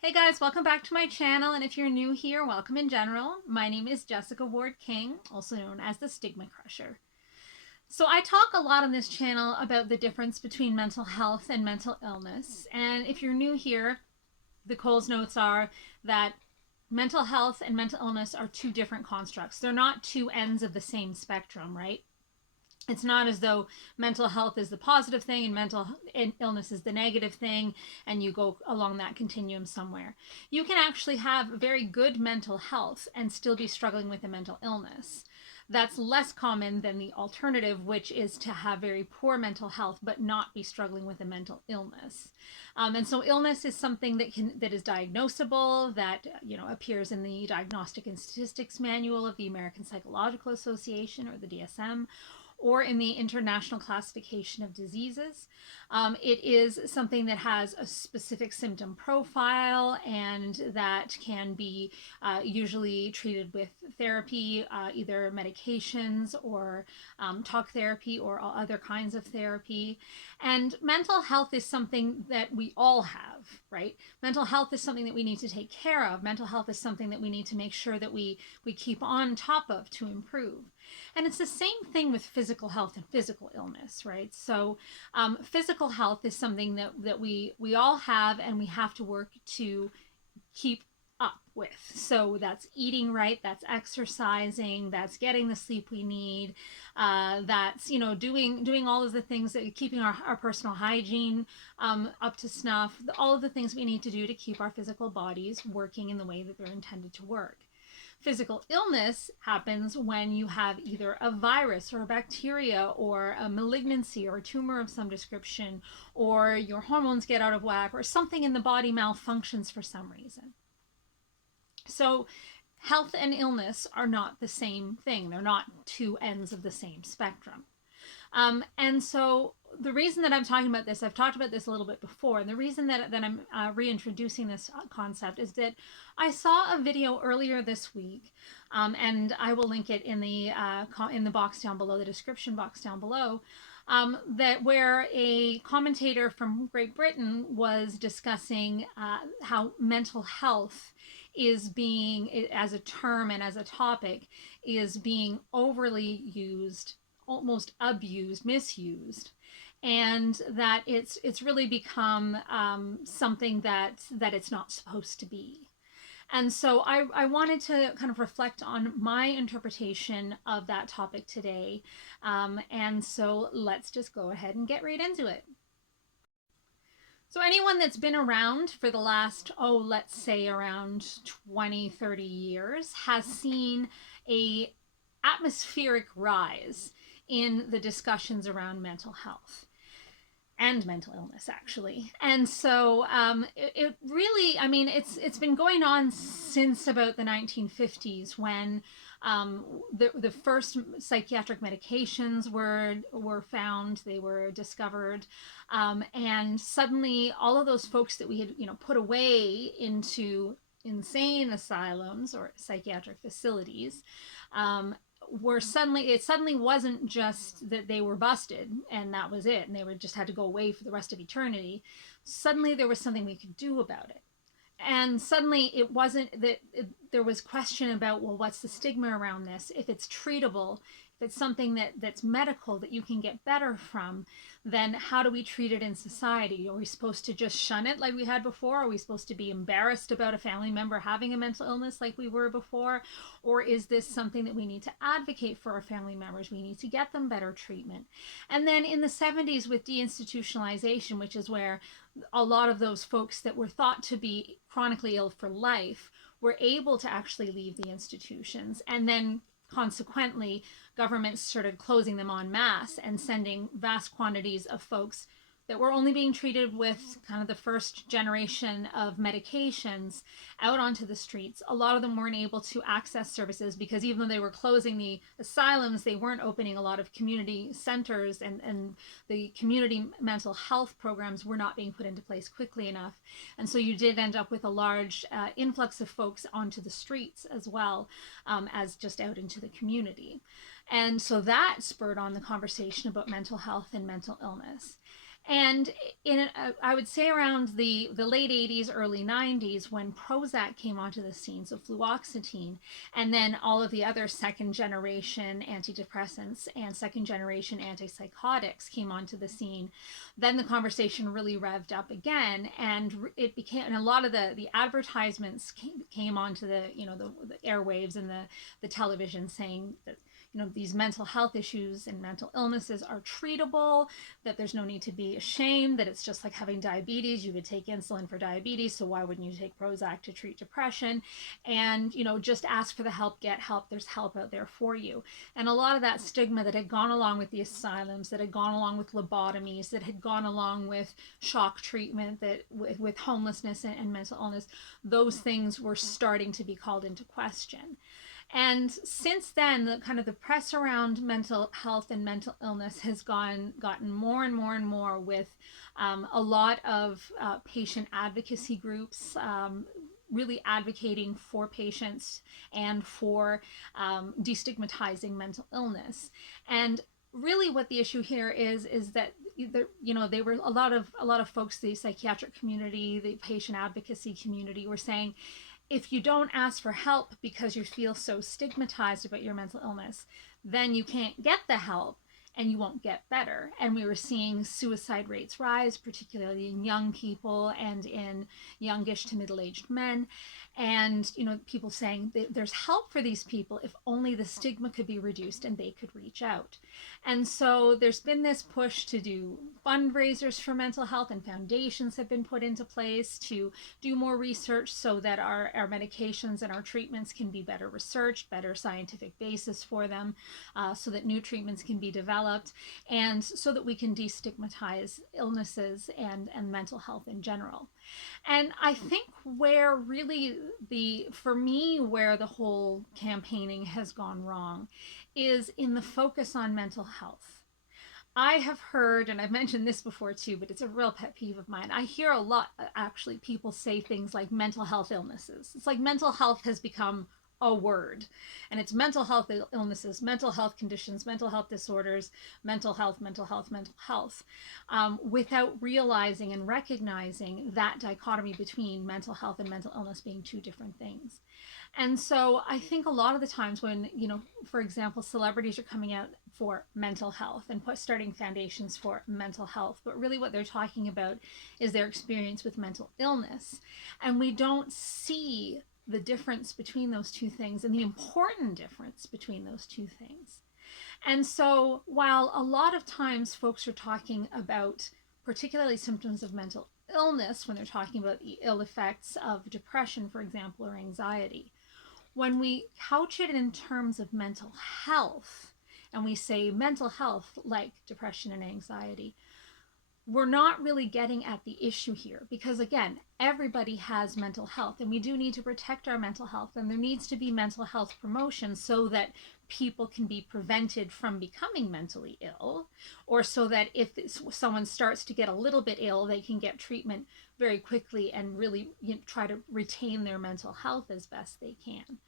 Hey guys, welcome back to my channel, and if you're new here, welcome in general. My name is Jessica Ward King, also known as the StigmaCrusher. So I talk a lot on this channel about the difference between mental health and mental illness, and if you're new here, the Coles notes are that mental health and mental illness are two different constructs. They're not two ends of the same spectrum, right? It's not as though mental health is the positive thing and mental illness is the negative thing, and you go along that continuum somewhere. You can actually have very good mental health and still be struggling with a mental illness. That's less common than the alternative, which is to have very poor mental health but not be struggling with a mental illness. And so illness is something that is diagnosable, that appears in the Diagnostic and Statistics Manual of the American Psychological Association, or the DSM, or in the International Classification of Diseases. It is something that has a specific symptom profile and that can be usually treated with therapy, either medications or talk therapy or all other kinds of therapy. And mental health is something that we all have, right? Mental health is something that we need to take care of. Mental health is something that we need to make sure that we keep on top of to improve. And it's the same thing with physical health and physical illness, right? So physical health is something that we all have and we have to work to keep up with. So that's eating right, that's exercising, that's getting the sleep we need, that's doing all of the things that keeping our personal hygiene up to snuff, all of the things we need to do to keep our physical bodies working in the way that they're intended to work. Physical illness happens when you have either a virus or a bacteria or a malignancy or a tumor of some description, or your hormones get out of whack, or something in the body malfunctions for some reason. So health and illness are not the same thing. They're not two ends of the same spectrum. And so the reason that I'm talking about this, I've talked about this a little bit before, and the reason that I'm reintroducing this concept is that I saw a video earlier this week, and I will link it in the box down below, the description box down below, that where a commentator from Great Britain was discussing how mental health is being, as a term and as a topic, is being overly used, almost abused, misused, and that it's really become something that it's not supposed to be. And so I wanted to kind of reflect on my interpretation of that topic today. And so let's just go ahead and get right into it. So anyone that's been around for the last, let's say around 20, 30 years has seen a atmospheric rise in the discussions around mental health and mental illness, actually. And so it really, I mean, it's been going on since about the 1950s, when the first psychiatric medications were found, they were discovered, and suddenly all of those folks that we had put away into insane asylums or psychiatric facilities, it suddenly wasn't just that they were busted and that was it and they were just had to go away for the rest of eternity. Suddenly there was something we could do about it, and suddenly it wasn't that there was question about, well, what's the stigma around this? If it's treatable, if it's something that's medical, that you can get better from, then how do we treat it in society? Are we supposed to just shun it like we had before? Are we supposed to be embarrassed about a family member having a mental illness like we were before? Or is this something that we need to advocate for our family members? We need to get them better treatment. And then in the 70s, with deinstitutionalization, which is where a lot of those folks that were thought to be chronically ill for life were able to actually leave the institutions, and then consequently governments started closing them en masse and sending vast quantities of folks that were only being treated with kind of the first generation of medications out onto the streets. A lot of them weren't able to access services because even though they were closing the asylums, they weren't opening a lot of community centers, and the community mental health programs were not being put into place quickly enough. And so you did end up with a large influx of folks onto the streets as well, as just out into the community. And so that spurred on the conversation about mental health and mental illness. And I would say around the late 80s, early 90s, when Prozac came onto the scene, so fluoxetine, and then all of the other second generation antidepressants and second generation antipsychotics came onto the scene, then the conversation really revved up again, and it became, and a lot of the advertisements came onto the, the airwaves and the television saying that, these mental health issues and mental illnesses are treatable, that there's no need to be ashamed, that it's just like having diabetes. You could take insulin for diabetes, so why wouldn't you take Prozac to treat depression? And, just ask for the help, get help. There's help out there for you. And a lot of that stigma that had gone along with the asylums, that had gone along with lobotomies, that had gone along with shock treatment, that with homelessness and mental illness, those things were starting to be called into question. And since then, the press around mental health and mental illness has gotten more and more and more, with a lot of patient advocacy groups really advocating for patients and for destigmatizing mental illness. And really, what the issue here is that they were a lot of folks, the psychiatric community, the patient advocacy community, were saying, if you don't ask for help because you feel so stigmatized about your mental illness, then you can't get the help and you won't get better. And we were seeing suicide rates rise, particularly in young people and in youngish to middle-aged men. And, people saying that there's help for these people if only the stigma could be reduced and they could reach out. And so there's been this push to do fundraisers for mental health, and foundations have been put into place to do more research so that our medications and our treatments can be better researched, better scientific basis for them, so that new treatments can be developed, and so that we can destigmatize illnesses and mental health in general. And I think where really for me, where the whole campaigning has gone wrong is in the focus on mental health. I have heard, and I've mentioned this before too, but it's a real pet peeve of mine. I hear a lot, actually, people say things like mental health illnesses. It's like mental health has become a word, and it's mental health illnesses, mental health conditions, mental health disorders, mental health, without realizing and recognizing that dichotomy between mental health and mental illness being two different things. And so I think a lot of the times when, for example, celebrities are coming out for mental health and starting foundations for mental health, but really what they're talking about is their experience with mental illness. And we don't see the difference between those two things and the important difference between those two things. And so while a lot of times folks are talking about particularly symptoms of mental illness when they're talking about the ill effects of depression, for example, or anxiety, when we couch it in terms of mental health and we say mental health like depression and anxiety, we're not really getting at the issue here, because again, everybody has mental health and we do need to protect our mental health, and there needs to be mental health promotion so that people can be prevented from becoming mentally ill, or so that if someone starts to get a little bit ill, they can get treatment very quickly and really try to retain their mental health as best they can.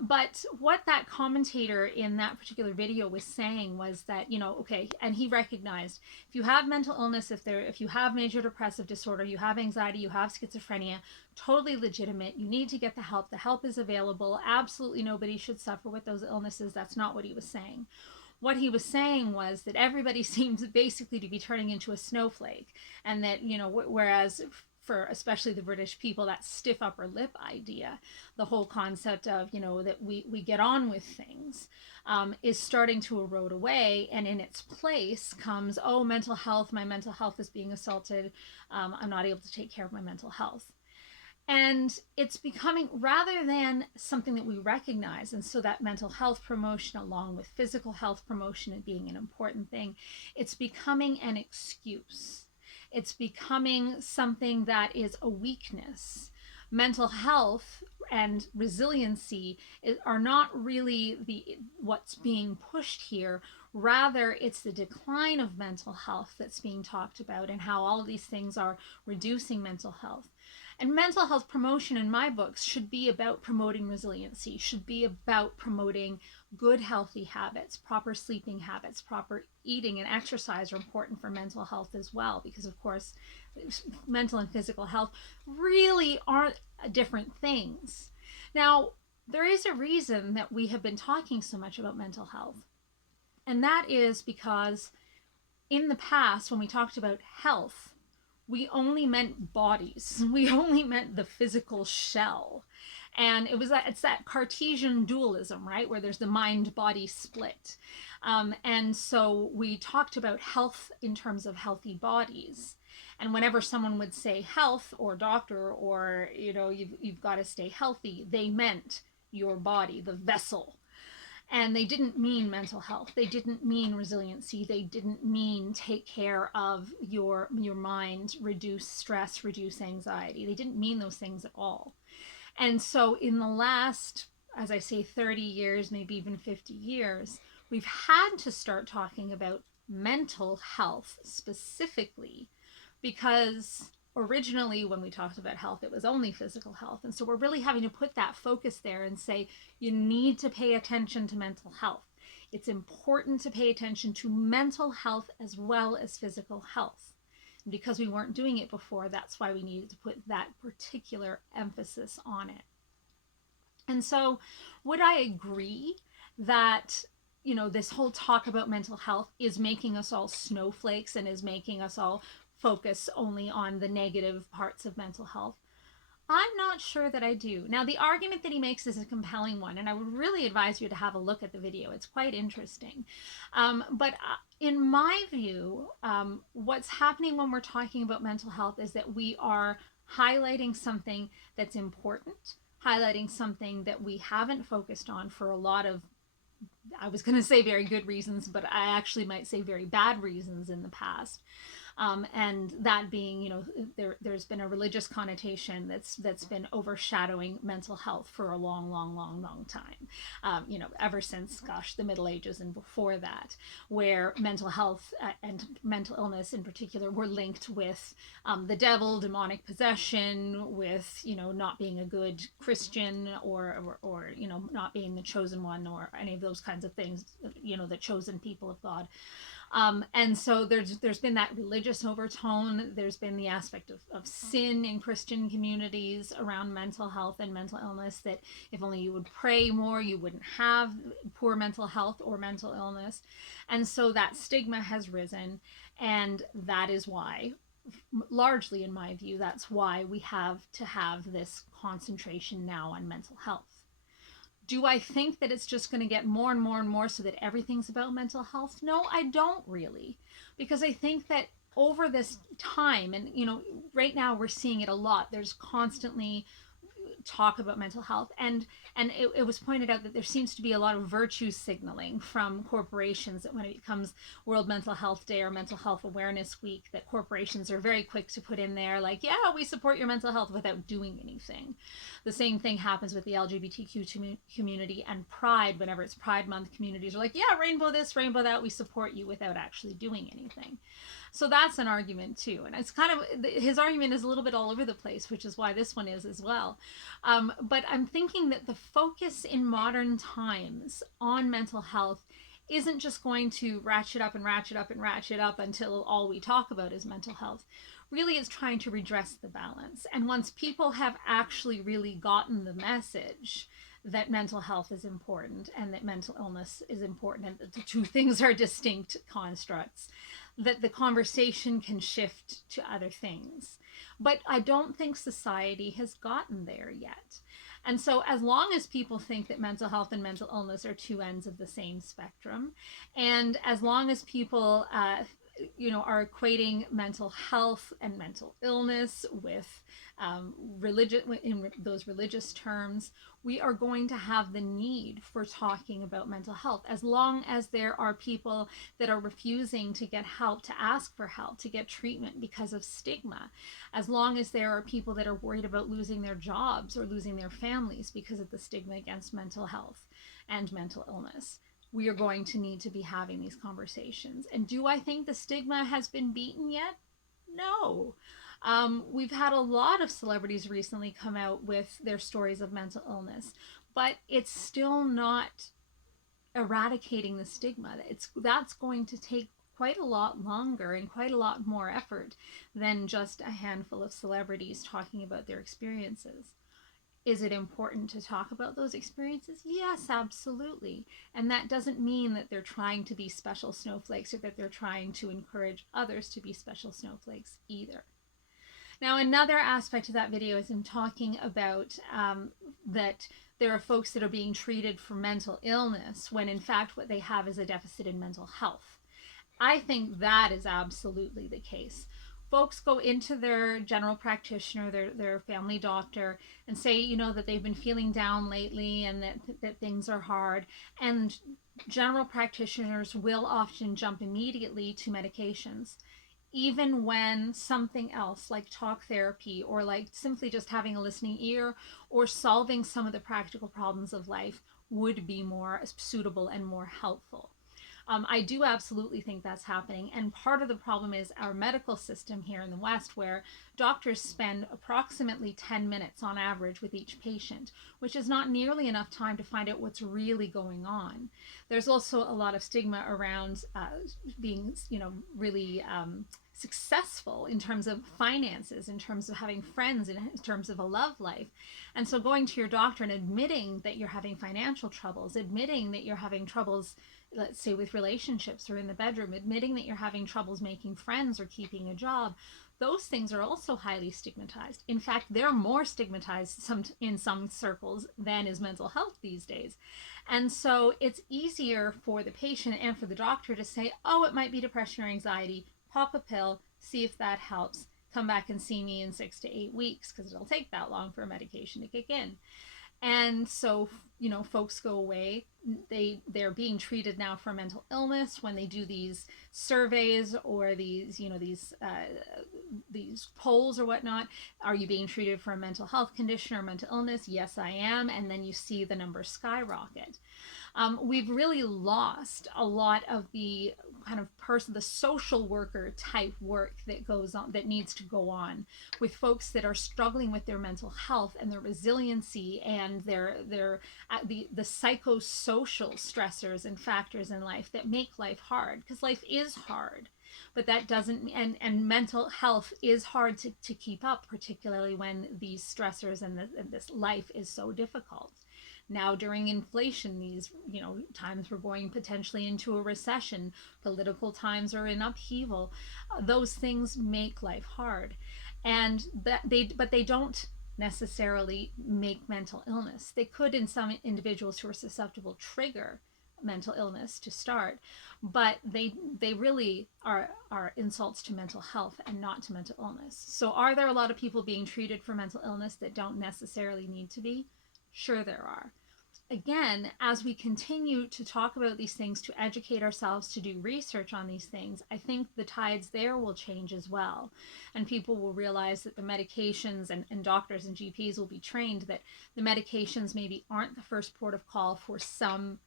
But what that commentator in that particular video was saying was that, okay, and he recognized if you have mental illness, if you have major depressive disorder, you have anxiety, you have schizophrenia, totally legitimate. You need to get the help. The help is available. Absolutely nobody should suffer with those illnesses. That's not what he was saying. What he was saying was that everybody seems basically to be turning into a snowflake, and that, whereas for especially the British people, that stiff upper lip idea, the whole concept of, that we get on with things, is starting to erode away. And in its place comes, oh, mental health, my mental health is being assaulted. I'm not able to take care of my mental health. And it's becoming, rather than something that we recognize, and so that mental health promotion along with physical health promotion and being an important thing, it's becoming an excuse. It's becoming something that is a weakness. Mental health and resiliency are not really what's being pushed here. Rather, it's the decline of mental health that's being talked about, and how all of these things are reducing mental health. And mental health promotion in my books should be about promoting resiliency, should be about promoting good, healthy habits. Proper sleeping habits, proper eating and exercise are important for mental health as well, because of course, mental and physical health really aren't different things. Now, there is a reason that we have been talking so much about mental health, and that is because in the past, when we talked about health, we only meant bodies. We only meant the physical shell. And it's that Cartesian dualism, right? Where there's the mind-body split. And so we talked about health in terms of healthy bodies. And whenever someone would say health or doctor or, you've got to stay healthy, they meant your body, the vessel. And they didn't mean mental health. They didn't mean resiliency. They didn't mean take care of your mind, reduce stress, reduce anxiety. They didn't mean those things at all. And so in the last, as I say, 30 years, maybe even 50 years, we've had to start talking about mental health specifically, because originally when we talked about health, it was only physical health. And so we're really having to put that focus there and say, you need to pay attention to mental health. It's important to pay attention to mental health as well as physical health. And because we weren't doing it before, that's why we needed to put that particular emphasis on it. And so would I agree that this whole talk about mental health is making us all snowflakes and is making us all focus only on the negative parts of mental health? I'm not sure that I do. Now, the argument that he makes is a compelling one, and I would really advise you to have a look at the video. It's quite interesting. But in my view, what's happening when we're talking about mental health is that we are highlighting something that's important, highlighting something that we haven't focused on for a lot of, I was going to say very good reasons, but I actually might say very bad reasons in the past. And that being, there's been a religious connotation that's been overshadowing mental health for a long time. Ever since, the Middle Ages and before that, where mental health and mental illness in particular were linked with the devil, demonic possession, with not being a good Christian or not being the chosen one or any of those kinds of things, the chosen people of God. And so there's been that religious overtone. There's been the aspect of sin in Christian communities around mental health and mental illness, that if only you would pray more, you wouldn't have poor mental health or mental illness. And so that stigma has risen, and that is why, largely in my view, that's why we have to have this concentration now on mental health. Do I think that it's just going to get more and more and more so that everything's about mental health? No, I don't really. Because I think that over this time, and right now we're seeing it a lot, there's constantly talk about mental health, and it was pointed out that there seems to be a lot of virtue signaling from corporations, that when it becomes World Mental Health Day or Mental Health Awareness Week, that corporations are very quick to put in there like, yeah, we support your mental health, without doing anything. The same thing happens with the LGBTQ community and Pride. Whenever it's Pride Month, communities are like, yeah, rainbow this, rainbow that, we support you, without actually doing anything. So that's an argument too. And it's kind of, his argument is a little bit all over the place, which is why this one is as well. But I'm thinking that the focus in modern times on mental health isn't just going to ratchet up and ratchet up and ratchet up until all we talk about is mental health. Really, it's trying to redress the balance. And once people have actually really gotten the message that mental health is important and that mental illness is important, and that the two things are distinct constructs, that the conversation can shift to other things. But I don't think society has gotten there yet. And so as long as people think that mental health and mental illness are two ends of the same spectrum, and as long as people are equating mental health and mental illness with religion, in those religious terms, we are going to have the need for talking about mental health. As long as there are people that are refusing to get help, to ask for help, to get treatment because of stigma, as long as there are people that are worried about losing their jobs or losing their families because of the stigma against mental health and mental illness, we are going to need to be having these conversations. And do I think the stigma has been beaten yet? No. We've had a lot of celebrities recently come out with their stories of mental illness, but it's still not eradicating the stigma. That's going to take quite a lot longer and quite a lot more effort than just a handful of celebrities talking about their experiences. Is it important to talk about those experiences? Yes, absolutely. And that doesn't mean that they're trying to be special snowflakes or that they're trying to encourage others to be special snowflakes either. Now, another aspect of that video is him talking about that there are folks that are being treated for mental illness when in fact what they have is a deficit in mental health. I think that is absolutely the case. Folks go into their general practitioner, their family doctor, and say, that they've been feeling down lately and that things are hard. And general practitioners will often jump immediately to medications, even when something else like talk therapy or like simply just having a listening ear or solving some of the practical problems of life would be more suitable and more helpful. I do absolutely think that's happening. And part of the problem is our medical system here in the West, where doctors spend approximately 10 minutes on average with each patient, which is not nearly enough time to find out what's really going on. There's also a lot of stigma around being, really successful in terms of finances, in terms of having friends, in terms of a love life. And so going to your doctor and admitting that you're having financial troubles, admitting that you're having troubles, let's say with relationships or in the bedroom, admitting that you're having troubles making friends or keeping a job, those things are also highly stigmatized. In fact, they're more stigmatized in some circles than is mental health these days. And so it's easier for the patient and for the doctor to say, oh, it might be depression or anxiety, pop a pill, see if that helps, come back and see me in 6 to 8 weeks, because it'll take that long for a medication to kick in. And so, folks go away. They're being treated now for mental illness when they do these surveys or these polls or whatnot. Are you being treated for a mental health condition or mental illness? Yes, I am. And then you see the numbers skyrocket. We've really lost a lot of the kind of the social worker type work that goes on, that needs to go on with folks that are struggling with their mental health and their resiliency and the psychosocial stressors and factors in life that make life hard, because life is hard. But that doesn't, and mental health is hard to keep up, particularly when these stressors and this life is so difficult. Now during inflation, these times we're going potentially into a recession, political times are in upheaval. Those things make life hard, and but they don't necessarily make mental illness. They could, in some individuals who are susceptible, trigger mental illness to start, but they really are insults to mental health and not to mental illness. So are there a lot of people being treated for mental illness that don't necessarily need to be? Sure, there are. Again, as we continue to talk about these things, to educate ourselves, to do research on these things, I think the tides there will change as well. And people will realize that the medications, and doctors and GPs will be trained that the medications maybe aren't the first port of call for some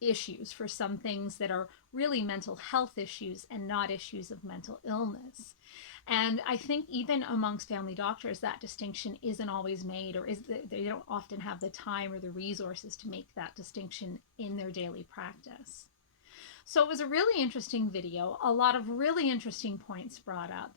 issues, for some things that are really mental health issues and not issues of mental illness. And I think even amongst family doctors, that distinction isn't always made, or they don't often have the time or the resources to make that distinction in their daily practice. So it was a really interesting video, a lot of really interesting points brought up.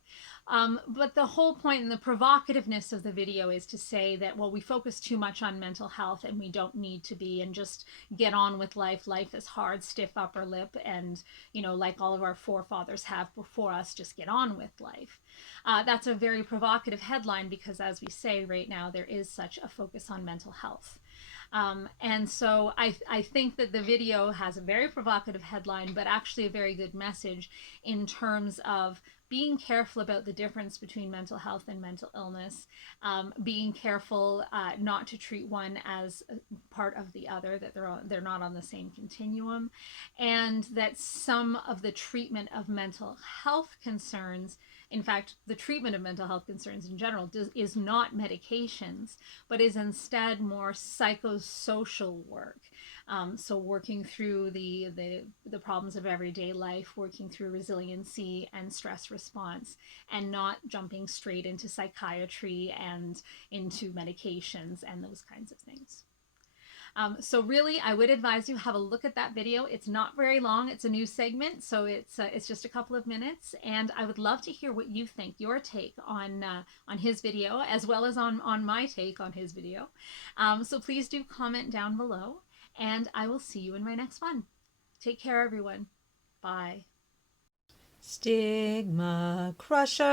But the whole point and the provocativeness of the video is to say that, well, we focus too much on mental health and we don't need to be, and just get on with life. Life is hard, stiff upper lip, and, like all of our forefathers have before us, just get on with life. That's a very provocative headline because, as we say right now, there is such a focus on mental health. And so I think that the video has a very provocative headline, but actually a very good message in terms of being careful about the difference between mental health and mental illness, being careful not to treat one as part of the other, that they're not on the same continuum, and that some of the treatment of mental health concerns, in fact, the treatment of mental health concerns in general, is not medications, but is instead more psychosocial work. So working through the problems of everyday life, working through resiliency and stress response, and not jumping straight into psychiatry and into medications and those kinds of things. So really, I would advise you have a look at that video. It's not very long. It's a new segment, so it's just a couple of minutes. And I would love to hear what you think, your take on his video, as well as on my take on his video. So please do comment down below, and I will see you in my next one. Take care, everyone. Bye. Stigma Crusher.